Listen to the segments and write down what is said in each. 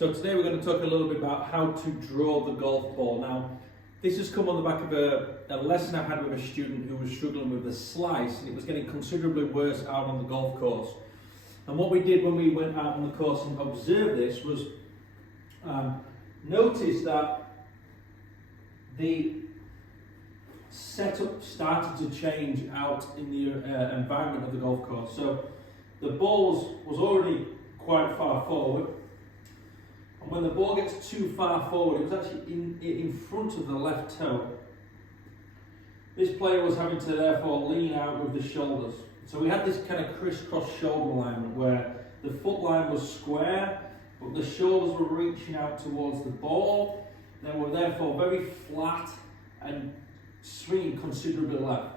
So today we're going to talk a little bit about how to draw the golf ball. Now, this has come on the back of a lesson I've had with a student who was struggling with the slice, and it was getting considerably worse out on the golf course. And what we did when we went out on the course and observed this was notice that the setup started to change out in the environment of the golf course. So the ball was already quite far forward, and when the ball gets too far forward, it was actually in front of the left toe. This player was having to therefore lean out with the shoulders. So we had this kind of crisscross shoulder alignment where the foot line was square, but the shoulders were reaching out towards the ball. They were therefore very flat and swinging considerably left.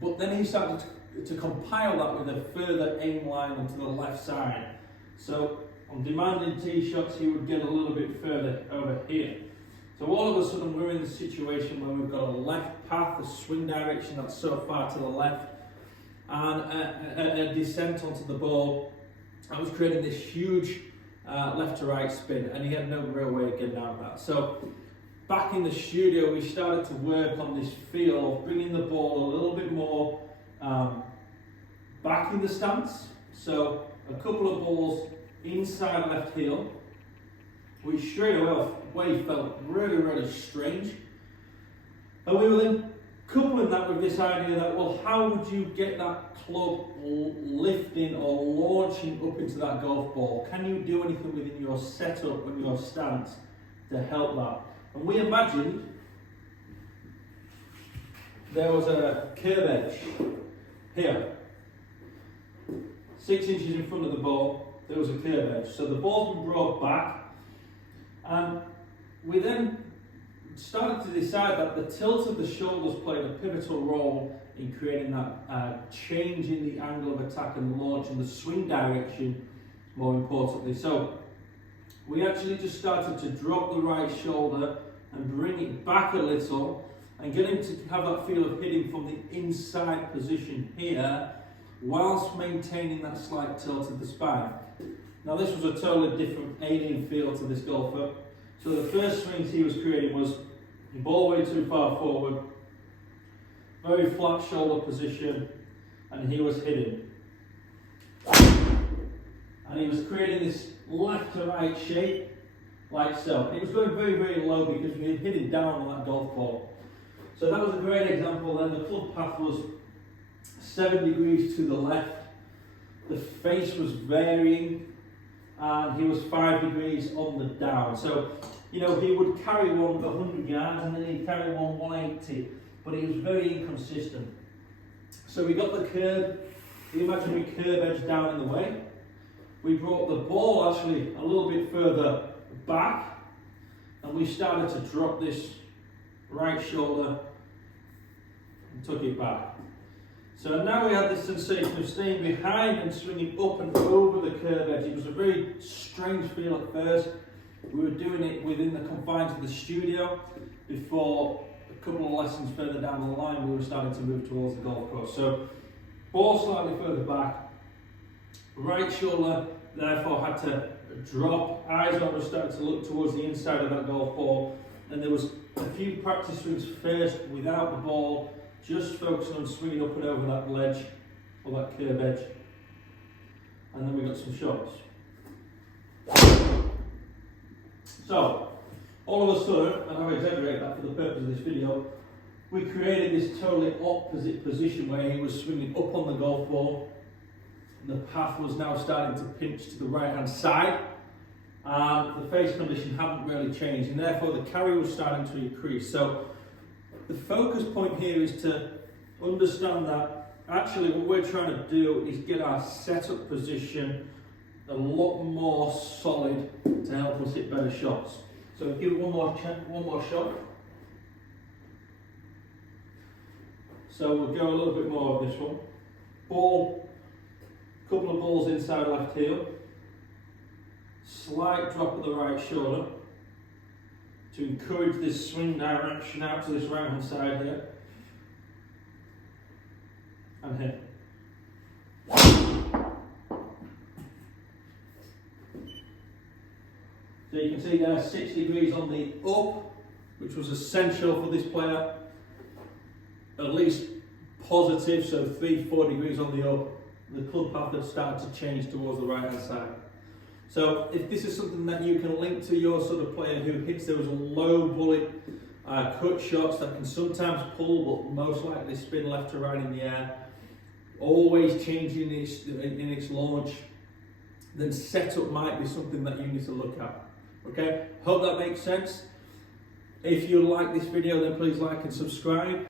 But then he started to compile that with a further aim line onto the left side. So on demanding tee shots, he would get a little bit further over here. So all of a sudden we're in the situation where we've got a left path, a swing direction that's so far to the left, and a descent onto the ball. I was creating this huge left to right spin, and he had no real way of getting out of that. So back in the studio, we started to work on this feel of bringing the ball a little bit more back in the stance. So a couple of balls inside left heel, which straight away felt really, really strange. And we were then coupling that with this idea that, well, how would you get that club lifting or launching up into that golf ball? Can you do anything within your setup and your stance to help that? And we imagined there was a curve edge here, 6 inches in front of the ball. There was a curve edge. So the ball's been brought back, and we then started to decide that the tilt of the shoulders played a pivotal role in creating that change in the angle of attack and launch and the swing direction, more importantly. So we actually just started to drop the right shoulder and bring it back a little and get him to have that feel of hitting from the inside position here, whilst maintaining that slight tilt of the spine. Now this was a totally different alien feel to this golfer. So the first swings he was creating was the ball way too far forward, very flat shoulder position, and he was hitting. And he was creating this left to right shape, like so. It was going very, very low because we had hit it down on that golf ball. So that was a great example. Then the club path was 7 degrees to the left. The face was varying, and he was 5 degrees on the down. So, you know, he would carry one 100 yards and then he'd carry one 180, but he was very inconsistent. So we got the curve, the imaginary curve edge down in the way. We brought the ball actually a little bit further back, and we started to drop this right shoulder and took it back. So now we had this sensation of staying behind and swinging up and over the curve edge. It was a very strange feel at first. We were doing it within the confines of the studio. Before a couple of lessons further down the line, we were starting to move towards the golf course. So ball slightly further back, right shoulder therefore had to drop, eyes on was starting to look towards the inside of that golf ball, and there was a few practice swings first without the ball, just focusing on swinging up and over that ledge or that curve edge, and then we got some shots. So all of a sudden, and I'll exaggerate that for the purpose of this video, we created this totally opposite position where he was swinging up on the golf ball, and the path was now starting to pinch to the right hand side, and the face condition hadn't really changed, and therefore the carry was starting to increase. So the focus point here is to understand that actually what we're trying to do is get our setup position a lot more solid to help us hit better shots. So give it one more shot. So we'll go a little bit more of this one. Ball, couple of balls inside left heel. Slight drop of the right shoulder to encourage this swing direction out to this right hand side here. And hit. So you can see there 6 degrees on the up, which was essential for this player. At least positive, so 3-4 degrees on the up. The club path had started to change towards the right hand side. So if this is something that you can link to your sort of player who hits those low bullet cut shots that can sometimes pull but most likely spin left to right in the air, always changing in its launch, then setup might be something that you need to look at. Okay, hope that makes sense. If you like this video, then please like and subscribe.